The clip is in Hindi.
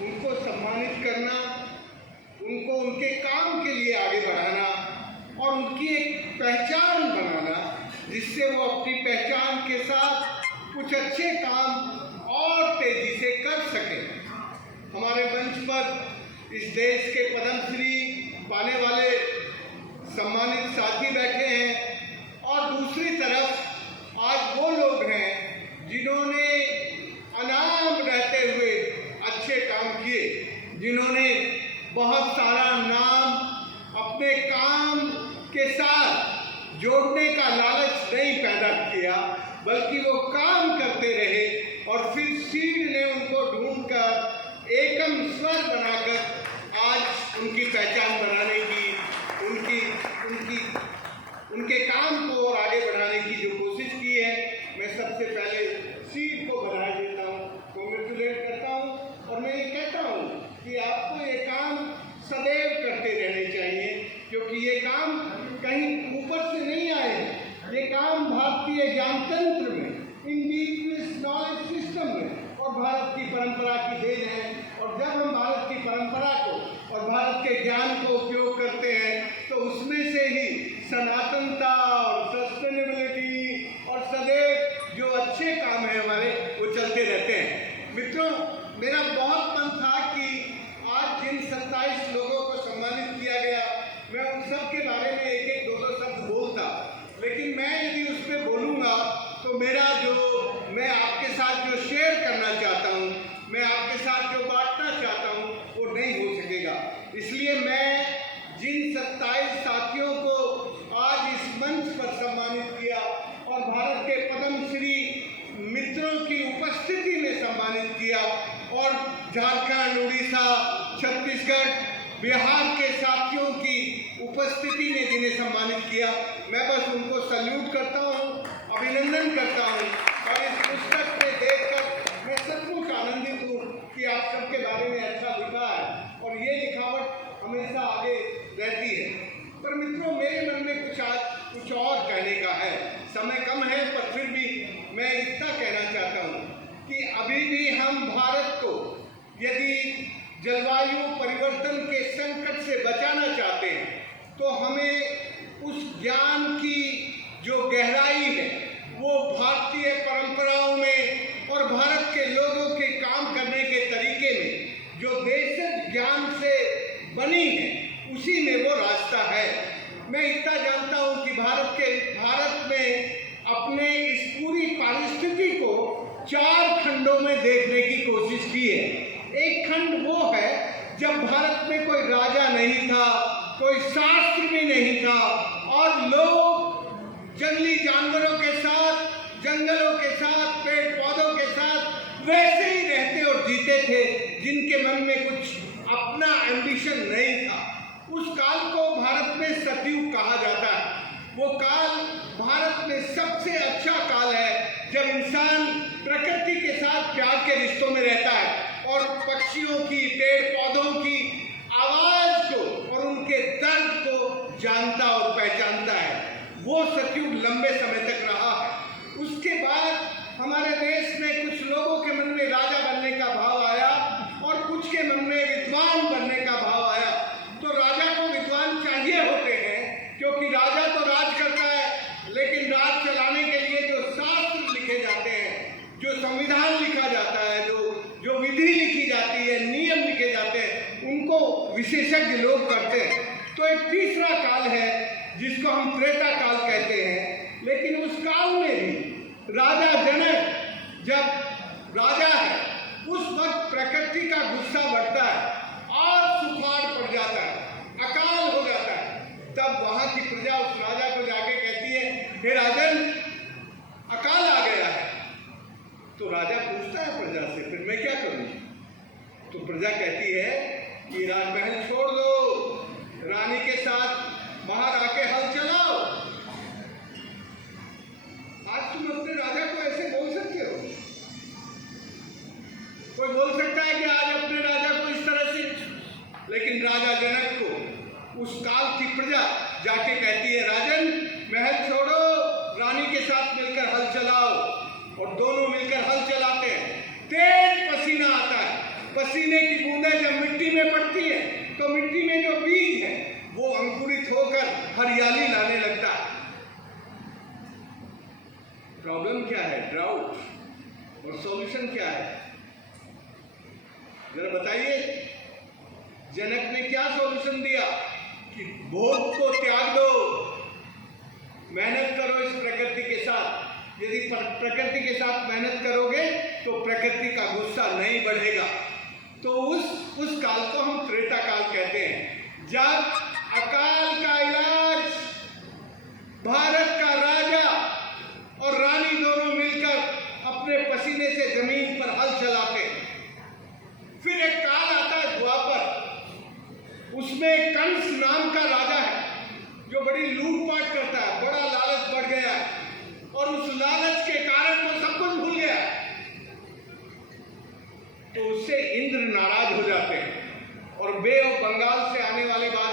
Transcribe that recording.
उनको सम्मानित करना, उनको उनके काम के लिए आगे बढ़ाना और उनकी एक पहचान बनाना, जिससे वो अपनी पहचान के साथ कुछ अच्छे काम और तेजी से कर सकें। हमारे मंच पर इस देश के पद्मश्री पाने वाले सम्मानित साथी बैठे हैं और दूसरी तरफ आज वो लोग हैं जिन्होंने अनाम रहते हुए अच्छे काम किए, जिन्होंने बहुत सारा नाम अपने काम के साथ जोड़ने का लालच नहीं पैदा किया, बल्कि वो काम करते रहे और फिर सीड ने उनको ढूंढकर एकम स्वर बनाकर आज उनकी पहचान बनाने की, उनके काम को और आगे बढ़ाने की जो कोशिश की है, मैं सबसे पहले सीड को बधाई देता हूँ, कॉन्ग्रेचुलेट करता हूँ और मैं ये कहता हूँ कि आपको ये काम सदैव करते रहने चाहिए, क्योंकि ये काम कहीं ऊपर से नहीं आए हैं। ये काम भारतीय ज्ञानतंत्र में, इंडिजिनियस नॉलेज सिस्टम में और भारत की परंपरा की देन है। और जब हम भारत की परंपरा को और भारत के ज्ञान को उपयोग करते हैं तो उसमें से ही सनातनता और सस्टेनेबिलिटी और सदैव जो अच्छे काम है हमारे वो चलते रहते हैं। मित्रों, मेरा बहुत मन था कि आज जिन 27 लोगों को सम्मानित किया गया, मैं उन सब के बारे में एक एक दो शब्द बोलता, लेकिन मैं यदि उस पर बोलूँगा तो मैं आपके साथ जो शेयर करना चाहता हूँ, मैं आपके साथ जो बांटना चाहता हूँ, वो नहीं हो सकेगा। इसलिए मैं जिन 27 साथियों को आज इस मंच पर सम्मानित किया और भारत के पद्मश्री मित्रों की उपस्थिति में सम्मानित किया और झारखंड, उड़ीसा, छत्तीसगढ़, बिहार के साथियों की उपस्थिति में जिन्हें सम्मानित किया, मैं बस उनको सल्यूट करता हूँ, अभिनंदन करता हूँ। और इस पुस्तक में देखकर मैं सचमुच आनंदित हूँ कि आप सबके बारे में अच्छा लिखा है और ये लिखावट हमेशा आगे रहती है। पर मित्रों, मेरे मन में कुछ और कहने का है। समय कम है, पर फिर भी मैं इतना कहना चाहता हूँ कि अभी भी हम भारत को यदि जलवायु परिवर्तन के संकट से बचाना चाहते हैं तो हमें उस ज्ञान की जो गहराई है वो भारतीय परंपराओं में और भारत के लोगों के काम करने के तरीके में जो देशज ज्ञान से बनी है, उसी में वो रास्ता है। मैं इतना जानता हूँ कि भारत में अपने इस पूरी परिस्थिति को 4 खंडों में देखने की कोशिश की है। एक खंड वो है जब भारत में कोई राजा नहीं था, कोई शास्त्र भी नहीं था और लोग जंगली जानवरों के साथ, जंगलों के साथ, पेड़ पौधों के साथ वैसे ही रहते और जीते थे, जिनके मन में कुछ अपना एम्बिशन नहीं था। उस काल को भारत में सतयुग कहा जाता है। वो काल भारत में सबसे अच्छा काल है जब इंसान प्रकृति के साथ प्यार के रिश्तों में रहता है और पक्षियों की, पेड़ पौधों की आवाज को और उनके दर्द को जानता और पहचानता है। वो सतयुग लंबे समय तक रहा है। उसके बाद हमारे देश में कुछ लोगों के मन में राजा बनने का भाव आया और कुछ के मन में विद्वान बनने का भाव आया। तो राजा को विद्वान चाहिए होते हैं, क्योंकि राजा तो राज करता है, लेकिन राज चलाने के लिए जो शास्त्र लिखे जाते हैं, जो संविधान लिखा जाता है, जो विधि लिखी जाती है, नियम लिखे जाते हैं, उनको विशेषज्ञ लोग करते हैं। तो एक तीसरा काल है जिसको हम त्रेता काल कहते हैं। लेकिन उस काल में भी राजा जनक जब राजा है, उस वक्त प्रकृति का गुस्सा बढ़ता है और सुखाड़ पड़ जाता है, अकाल हो जाता है। तब वहां की प्रजा उस राजा को जाके कहती है, हे राजन, अकाल आ गया है। तो राजा पूछता है प्रजा से, फिर मैं क्या करूं? तो प्रजा कहती है कि राजमहल छोड़ दो, रानी के साथ बाहर आके हल चलाओ। आज तुम अपने राजा को ऐसे बोल सकते हो? कोई बोल सकता है कि आज अपने राजा को इस तरह से? लेकिन राजा जनक को उस काल की प्रजा जाके कहती है, राजन, महल छोड़ो, रानी के साथ मिलकर हल चलाओ। और दोनों मिलकर हल चलाते हैं। तेज पसीना आता है, पसीने की में पड़ती है तो मिट्टी में जो बीज है वो अंकुरित होकर हरियाली लाने लगता है। प्रॉब्लम क्या है? ड्राउट। और सॉल्यूशन क्या है? जरा बताइए। जनक ने क्या सॉल्यूशन दिया कि भोग को त्याग दो, मेहनत करो इस प्रकृति के साथ। यदि प्रकृति के साथ मेहनत करोगे तो प्रकृति का गुस्सा नहीं बढ़ेगा। तो उस काल को हम त्रेता काल कहते हैं, जब अकाल का इलाज भारत का राजा और रानी दोनों मिलकर अपने पसीने से जमीन पर हल चलाते। फिर एक काल आता है द्वापर, उसमें कंस नाम का राजा है जो बड़ी लूटपाट करता है, बड़ा लालच बढ़ गया है और उस लालच के कारण वो सब कुछ भूल गया। तो उससे इंद्र नाराज हो जाते हैं और बे ऑफ बंगाल से आने वाले बाद